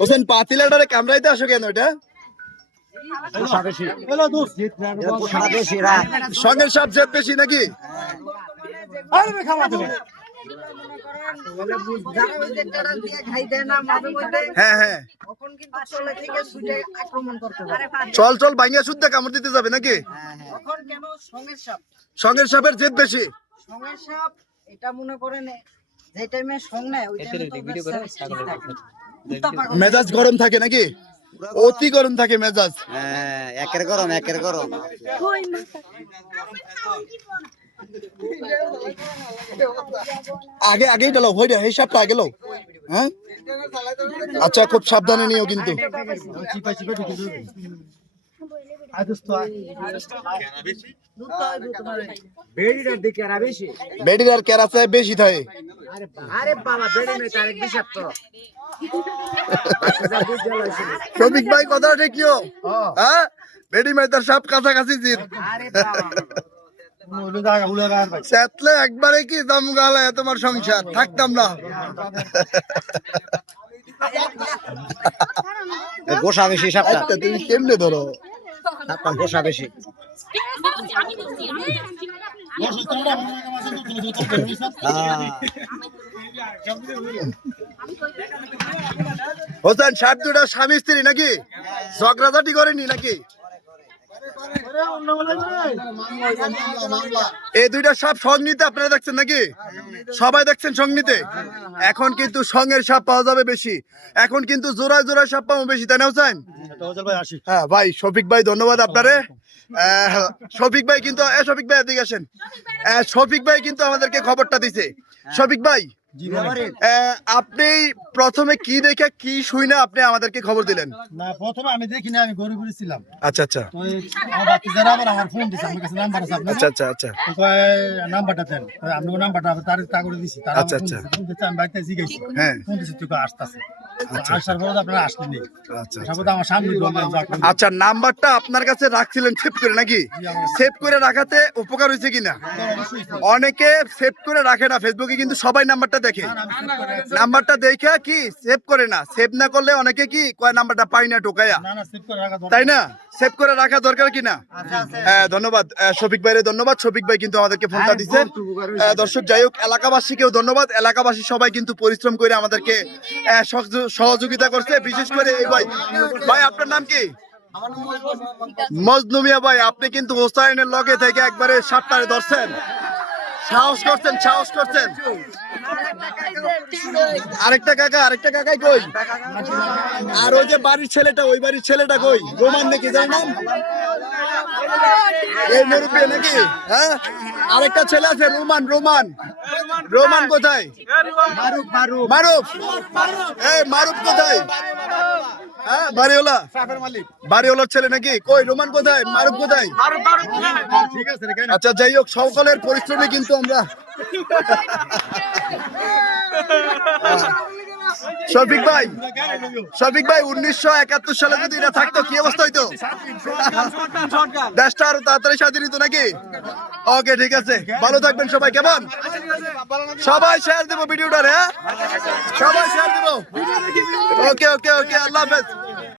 হোসেন পাতিলাটারে কামড়াইতে আসো কেন এটা? সঙ্গের সাপ জেদ বেশি নাকি? হ্যাঁ হ্যাঁ তখন কিন্তু চলে থেকে ছুটে আক্রমণ করতে পারে চল চল ভাঙ্গা শুদ্ধ কামড় দিতে যাবে নাকি? সঙ্গের সাপের জেদ বেশি। সঙ্গের সাপ এটা মনে করেন যে টাইমে সং নেয় ওই টাইমে তো মেজাজ গরম থাকে নাকি? অতি গরম থাকে মেজাজ। হ্যাঁ একের গরম একের গরম। আগে আগেই ডালো হই রে সাপটা আগে লো হ্যাঁ? আচ্ছা খুব সাবধানে নিও কিন্তু। বেড়িটার দিকে আর বেশি। বেডির আর বেশি থাকে। আরে বাবা বেড়ি নেই তার এক বিষাক্ত। শ্রমিক ভাই কথা ঠিকইও হ্যাঁ? বেডি মেয়েটার সব কাছাকাছি জিত আরে একবারে কি দম গালে তোমার সংসার? থাকতাম না। গোসা বেশি সাপটা। আচ্ছা তুমি কেমনে ধরো? সাপটা গোসা বেশি। হোসেন সাপ দুটা স্বামী স্ত্রী নাকি? ঝগড়াঝাটি করেনি নাকি? এই দুইটা সাপ সঙ্গ নিতে আপনারা দেখছেন নাকি? সবাই দেখছেন সঙ্গ নিতে এখন কিন্তু সঙ্গের সাপ পাওয়া যাবে বেশি। এখন কিন্তু জোড়ায় জোড়ায় সাপ পাবো বেশি, তাই না হোসেন? হ্যাঁ ভাই, শফিক ভাই, ধন্যবাদ আপনারে। শফিক ভাই কিন্তু শফিক ভাই, এদিকে আসেন। শফিক ভাই কিন্তু আমাদেরকে খবরটা দিছে। শফিক ভাই আপনি প্রথমে কি দেখে কি শুই না আপনি আমাদেরকে খবর দিলেন? না প্রথমে আমি দেখি না আমি ঘুরে ছিলাম আচ্ছা আচ্ছা। বাচ্চারা আবার আমার ফোন দিছে আমার কাছে নাম্বার আছে আপনার। আচ্ছা আচ্ছা আচ্ছা। নাম্বারটা দেন। কয় নাম্বারটা তার তা করে দিছি আচ্ছা, আচ্ছা। আমি বাইতে জিগাইছি হ্যাঁ। ফোন দিছি তুই আসতাছে। আচ্ছা যে আপনার- আচ্ছা নাম্বারটা আপনার কাছে রাখছিলেন সেভ করে নাকি? সেভ করে রাখাতে উপকার হয়েছে কিনা? অনেকে সেভ করে রাখে না ফেসবুকে কিন্তু সবাই নাম্বারটা দেখে। নাম্বারটা দেখে কি সেভ করে না? সেভ না করলে অনেকে কি কয় নাম্বারটা পাই না দরকার। তাই না? সেভ করে রাখা দরকার কিনা হ্যাঁ ধন্যবাদ। শফিক ভাইরে ধন্যবাদ। শফিক ভাই কিন্তু আমাদেরকে ফোনটা দিচ্ছে আহ, দর্শক যাই হোক এলাকাবাসীকেও ধন্যবাদ। এলাকাবাসী সবাই কিন্তু পরিশ্রম করে আমাদেরকে সহযোগিতা করছে, বিশেষ করে এই ভাই। ভাই, আপনার নাম কি? মজনুমিয়া ভাই, আপনি কিন্তু হোসাইনের লগে থেকে একবারে সাতটারে ধরছেন। সাহস করছেন সাহস করছেন। আরেকটা কাকা, আরেকটা কাকাই কই? আর ওই যে বাড়ির ছেলেটা, ওই বাড়ির ছেলেটা কই? রোমান নাকি নাম এই মুরব্বী নাকি? হ্যাঁ? আরেকটা ছেলে আছে, রোমান রোমান। রোমান কোথায়? মারুফ এই মারুফ কোথায়? হ্যাঁ ছেলে নাকি? কই, রোমান কোথায়? মারুফ কোথায়? আচ্ছা যাই হোক, সকলের পরিশ্রমে কিন্তু আমরা শফিক ভাই শফিক ভাই, উনিশশো একাত্তর সালে যদি এটা থাকতো, কি অবস্থা হইতো? দেশটা আরও তাড়াতাড়ি স্বাধীন হতো নাকি? ওকে ঠিক আছে। ভালো থাকবেন সবাই, কেমন? সবাই শেয়ার দেবো ভিডিওটার হ্যাঁ? সবাই শেয়ার দেবো। ওকে ওকে ওকে আল্লাহ হাফেজ।